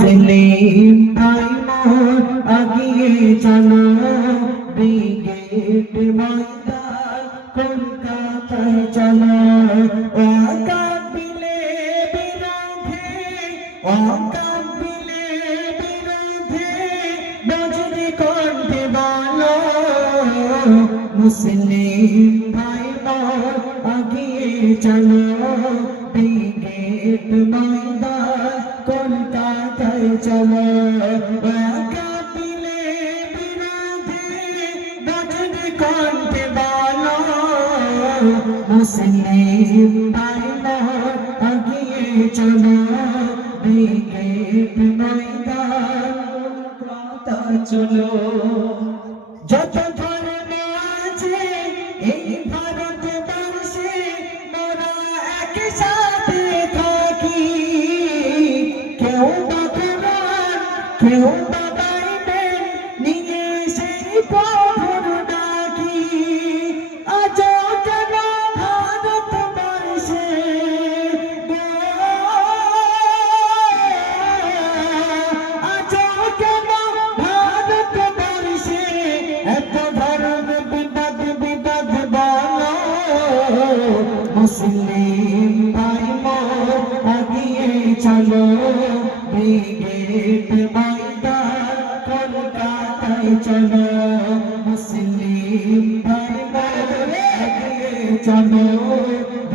মুসলিম ভাই মোর আগিয়ে চলো ব্রিগেড ময়দান কলকাতায় চলো ও কাবিলে বিরাধে ও কাবিলে বিরাধে বজরে কণ্ঠে বলো মুসলিম ভাই মোর আগিয়ে চলো ব্রিগেড ময়দান কলকাতায় চলো। কাপিলে বিরাধে বজরে কণ্ঠে বলো। মুসলিম মোর আগিয়ে চলো। ব্রিগেড ময়দান চলো। কেউ বা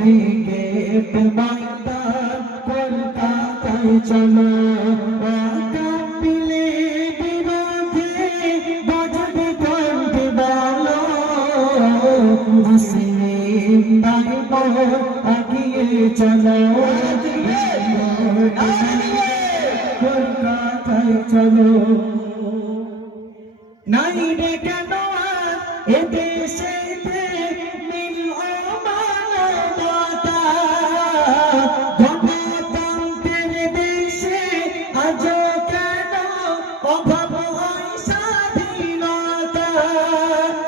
ব্রিগেড ময়দান কলকাতায় চলো? কাপিলে বিরোধে বাজবে কণ্ঠে বলো। মুসলিম ভাই আগিয়ে চলো। কলকাতায় চলো? নাই রে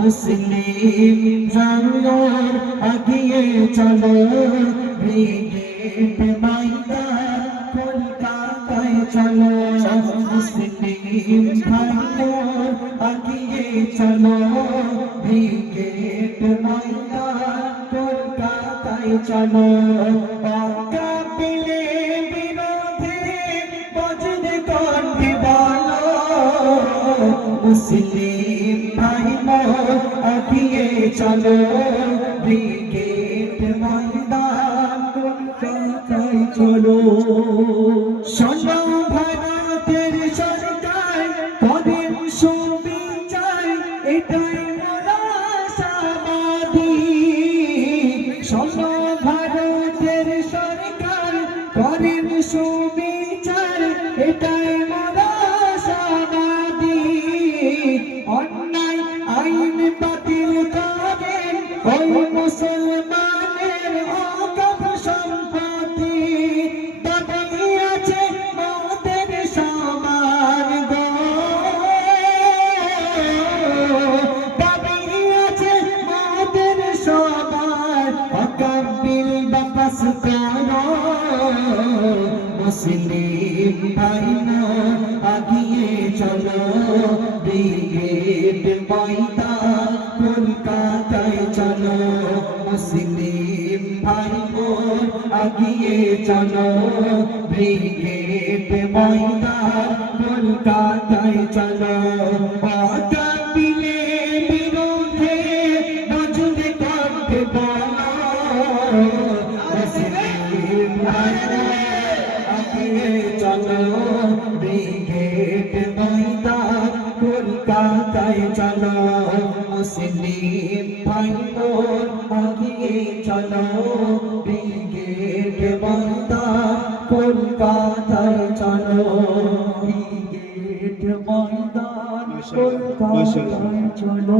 মুসলিম জানোয়ার আগিয়ে চলো। ব্রিগেড ময়দান কলকাতায় চলো। মুসলিম জানোয়ার আগিয়ে চলো। ব্রিগেড ময়দান কলকাতায় চলো। কাপিলে বিরোধে বজরে কণ্ঠে বলো। মুসলিম ভাই আগিয়ে চলো। ব্রিগেড ময়দান কলকাতায় চলো। শোনো ভারতের সরকার করেন সুবিচার, এটাই মোরা শোনো ভারতের সরকার করেন সুবিচার করো মুসলিম ভাই মোর আগিয়ে চলো ব্রিগেড ময়দান কলকাতায় চলো মুসলিম ভাই মোর আগিয়ে চলো ব্রিগেড ময়দান কলকাতায় চলো মুসলিম ভাই মোর আগিয়ে চলো ব্রিগেড বান্দা কলকাতায় চলো। ব্রিগেড বান্দা কলকাতায় চলো।